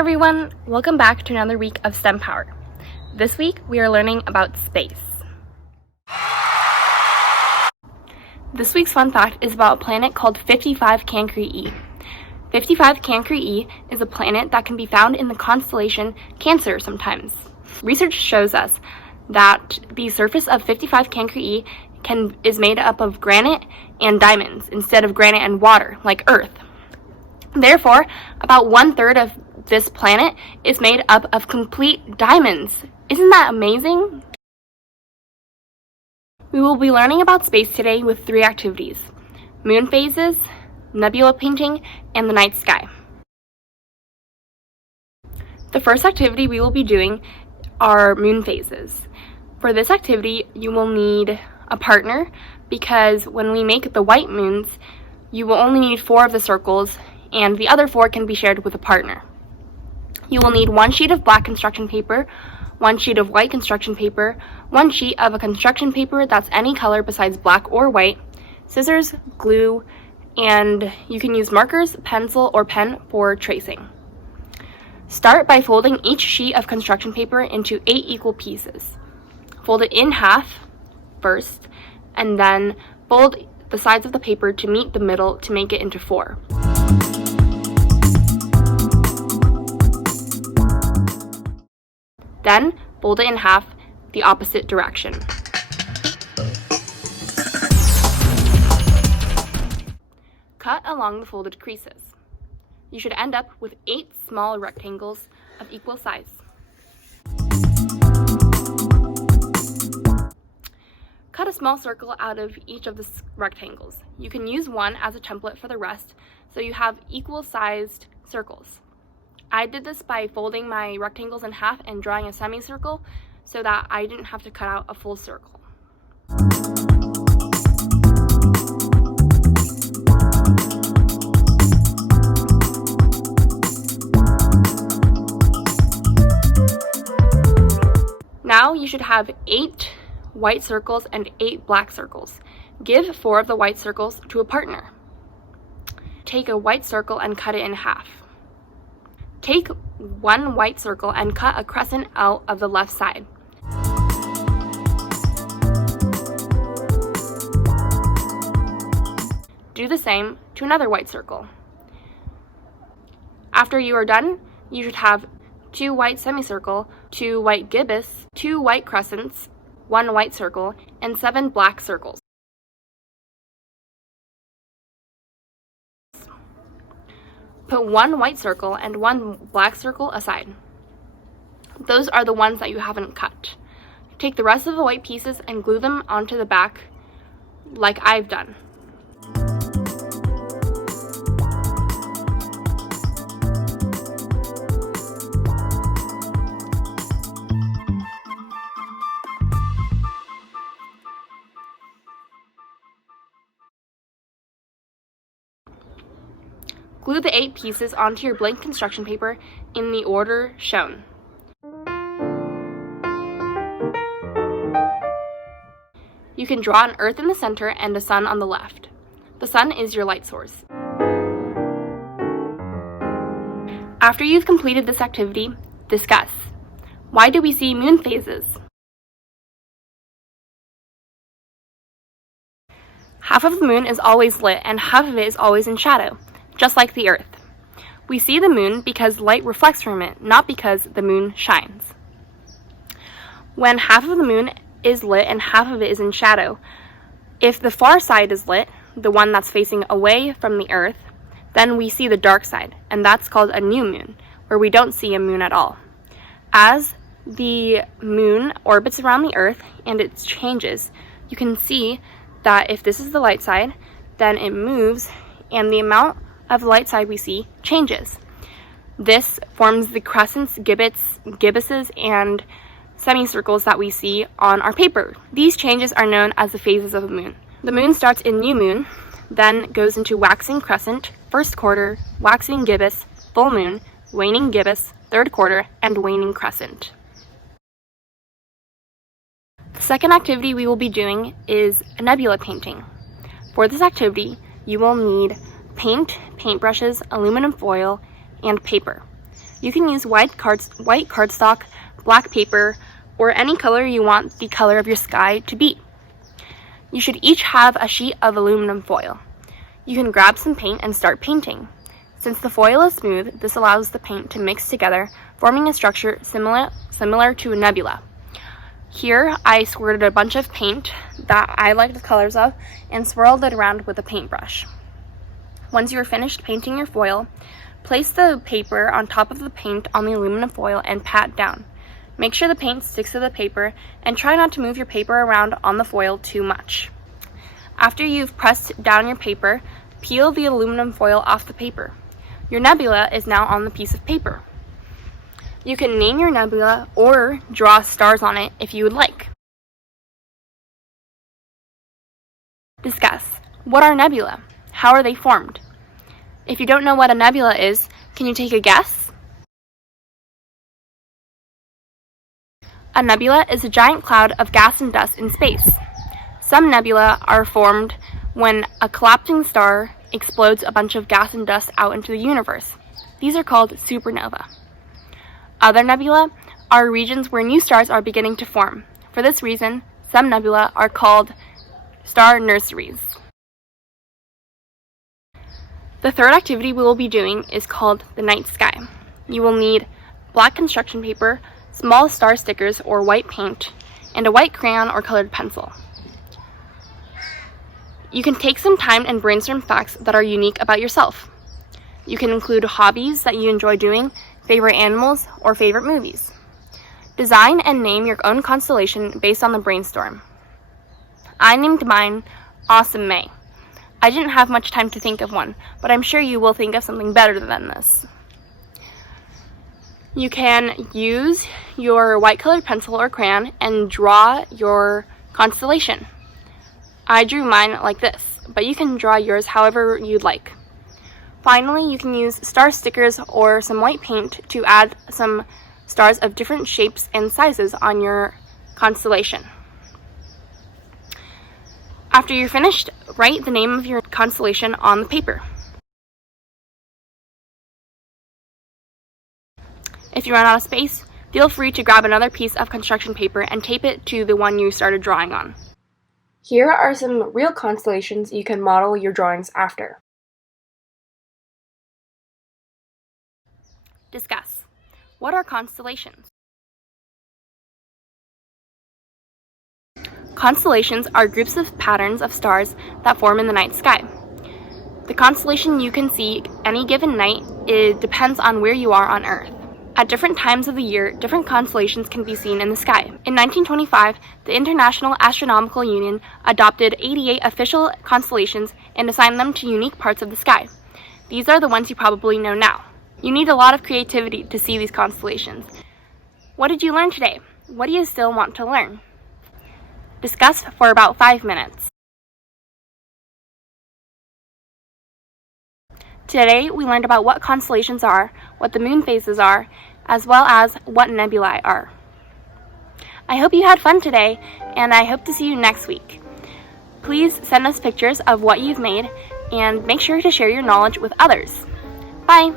everyone, welcome back to another week of STEMpower. This week we are learning about space. This week's fun fact is about a planet called 55 Cancri E. 55 Cancri E is a planet that can be found in the constellation Cancer sometimes. Research shows us that the surface of 55 Cancri E is made up of granite and diamonds instead of granite and water like Earth. Therefore, about 1/3 of this planet is made up of complete diamonds. Isn't that amazing? We will be learning about space today with 3 activities: moon phases, nebula painting, and the night sky. The first activity we will be doing are moon phases. For this activity, you will need a partner because when we make the white moons, you will only need 4 of the circles and the other 4 can be shared with a partner. You will need 1 sheet of black construction paper, 1 sheet of white construction paper, 1 sheet of a construction paper that's any color besides black or white, scissors, glue, and you can use markers, pencil, or pen for tracing. Start by folding each sheet of construction paper into 8 equal pieces. Fold it in half first, and then fold the sides of the paper to meet the middle to make it into 4. Then, fold it in half the opposite direction. Cut along the folded creases. You should end up with 8 small rectangles of equal size. Cut a small circle out of each of the rectangles. You can use one as a template for the rest, so you have equal sized circles. I did this by folding my rectangles in half and drawing a semicircle so that I didn't have to cut out a full circle. Now you should have 8 white circles and 8 black circles. Give 4 of the white circles to a partner. Take a white circle and cut it in half. Take 1 white circle and cut a crescent out of the left side. Do the same to another white circle. After you are done, you should have 2 white semicircle, 2 white gibbous, 2 white crescents, 1 white circle, and 7 black circles. Put 1 white circle and 1 black circle aside. Those are the ones that you haven't cut. Take the rest of the white pieces and glue them onto the back like I've done. Glue the 8 pieces onto your blank construction paper in the order shown. You can draw an earth in the center and a sun on the left. The sun is your light source. After you've completed this activity, discuss. Why do we see moon phases? Half of the moon is always lit and half of it is always in shadow, just like the Earth. We see the moon because light reflects from it, not because the moon shines. When half of the moon is lit and half of it is in shadow, if the far side is lit, the one that's facing away from the Earth, then we see the dark side, and that's called a new moon, where we don't see a moon at all. As the moon orbits around the Earth and it changes, you can see that if this is the light side, then it moves and the amount of the light side we see changes. This forms the crescents, gibbuses, and semicircles that we see on our paper. These changes are known as the phases of a moon. The moon starts in new moon, then goes into waxing crescent, first quarter, waxing gibbous, full moon, waning gibbous, third quarter, and waning crescent. The second activity we will be doing is nebula painting. For this activity, you will need paint, paintbrushes, aluminum foil, and paper. You can use white cardstock, black paper, or any color you want the color of your sky to be. You should each have a sheet of aluminum foil. You can grab some paint and start painting. Since the foil is smooth, this allows the paint to mix together, forming a structure similar to a nebula. Here, I squirted a bunch of paint that I liked the colors of and swirled it around with a paintbrush. Once you are finished painting your foil, place the paper on top of the paint on the aluminum foil and pat down. Make sure the paint sticks to the paper and try not to move your paper around on the foil too much. After you've pressed down your paper, peel the aluminum foil off the paper. Your nebula is now on the piece of paper. You can name your nebula or draw stars on it if you would like. Discuss. What are nebula? How are they formed? If you don't know what a nebula is, can you take a guess? A nebula is a giant cloud of gas and dust in space. Some nebula are formed when a collapsing star explodes a bunch of gas and dust out into the universe. These are called supernova. Other nebula are regions where new stars are beginning to form. For this reason, some nebula are called star nurseries. The third activity we will be doing is called the night sky. You will need black construction paper, small star stickers or white paint, and a white crayon or colored pencil. You can take some time and brainstorm facts that are unique about yourself. You can include hobbies that you enjoy doing, favorite animals, or favorite movies. Design and name your own constellation based on the brainstorm. I named mine Awesome May. I didn't have much time to think of one, but I'm sure you will think of something better than this. You can use your white colored pencil or crayon and draw your constellation. I drew mine like this, but you can draw yours however you'd like. Finally, you can use star stickers or some white paint to add some stars of different shapes and sizes on your constellation. After you're finished, write the name of your constellation on the paper. If you run out of space, feel free to grab another piece of construction paper and tape it to the one you started drawing on. Here are some real constellations you can model your drawings after. Discuss. What are constellations? Constellations are groups of patterns of stars that form in the night sky. The constellation you can see any given night depends on where you are on Earth. At different times of the year, different constellations can be seen in the sky. In 1925, the International Astronomical Union adopted 88 official constellations and assigned them to unique parts of the sky. These are the ones you probably know now. You need a lot of creativity to see these constellations. What did you learn today? What do you still want to learn? Discuss for about 5 minutes. Today, we learned about what constellations are, what the moon phases are, as well as what nebulae are. I hope you had fun today, and I hope to see you next week. Please send us pictures of what you've made, and make sure to share your knowledge with others. Bye!